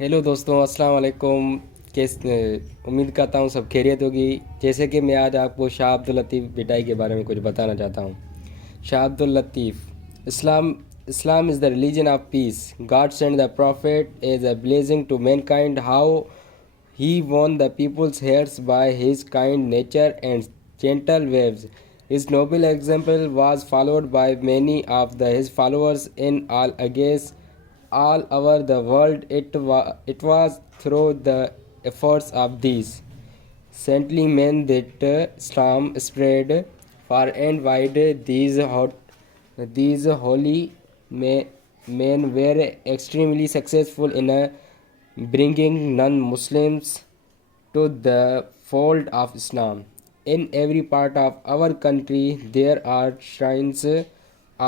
Hello दोस्तों, अस्सलाम वालेकुम। कैस उम्मीद करता हूँ सब खैरियत होगी। जैसे कि मैं आज आपको शाह अब्दुल लतीफ़ भिटाई के बारे में कुछ बताना चाहता हूँ। Shah Abdul Latif Islam is the religion of peace. God send the prophet as a blessing to mankind. How he won the people's hearts by his kind nature and gentle ways. His noble example was followed by many of his followers in all over the world. It was through the efforts of these saintly men that Islam spread far and wide. These holy men were extremely successful in bringing non-Muslims to the fold of Islam. In every part of our country, there are shrines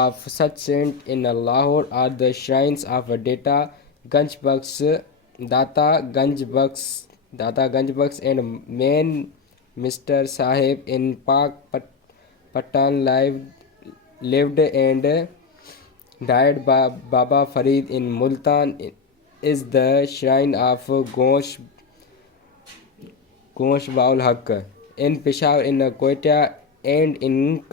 of such saints. In Lahore are the shrines of Data Ganj and main Mr. Sahib in Patan lived and died by Baba Farid in Multan is the shrine of Gosh Baul Haq. In Peshawar, in Quetta, and in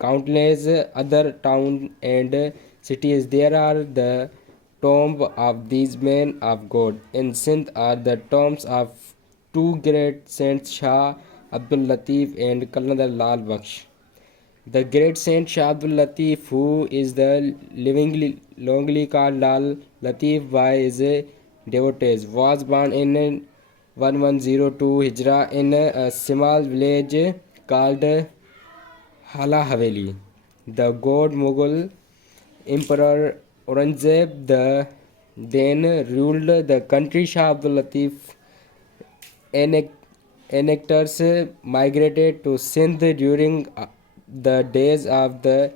countless other towns and cities, there are the tomb of these men of God. In Sindh are the tombs of two great saints, Shah Abdul Latif and Kalnadar Lal Baksh. The great Saint Shah Abdul Latif, who is the longly called Lal Latif by his devotees, was born in 1102 Hijra in a small village called Hala Haveli. The god Mughal Emperor Aurangzeb then ruled the country. Shah Abdul Latif Annectors migrated to Sindh during the days of the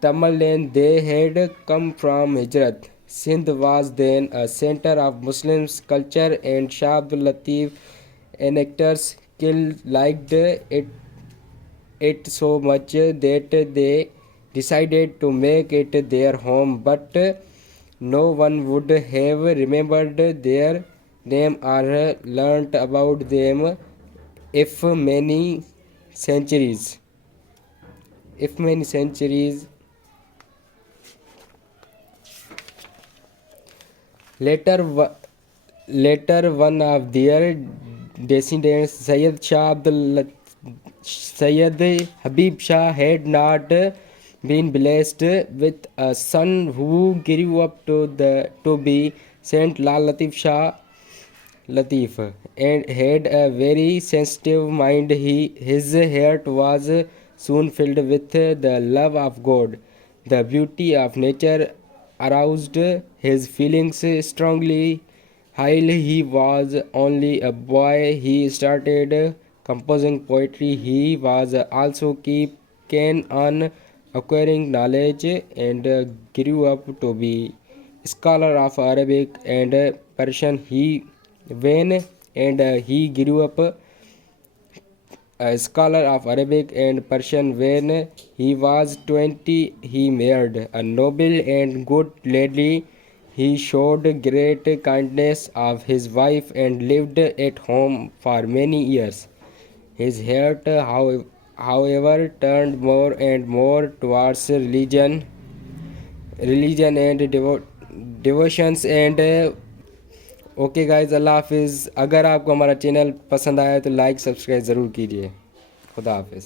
Tamerlane. They had come from Hijrat. Sindh was then a center of Muslim culture, and Shah Abdul Latif annectors liked it so much that they decided to make it their home, but no one would have remembered their name or learnt about them if centuries many centuries later. Later, one of their descendants, Sayyid Habib Shah, had not been blessed with a son who grew up to be Saint Lal Latif Shah Latif, and had a very sensitive mind. His heart was soon filled with the love of God. The beauty of nature aroused his feelings strongly. While he was only a boy, he started composing poetry. He was also keen on acquiring knowledge and grew up to be scholar of Arabic and Persian. He grew up a scholar of Arabic and Persian. When he was 20, he married a noble and good lady. He showed great kindness of his wife and lived at home for many years. His heart, however, turned more and more towards religion and devotions and okay guys, अल्लाह हाफिज़। अगर आपको हमारा channel पसंद आया तो like subscribe ज़रूर कीजिए। खुदा हाफिज़।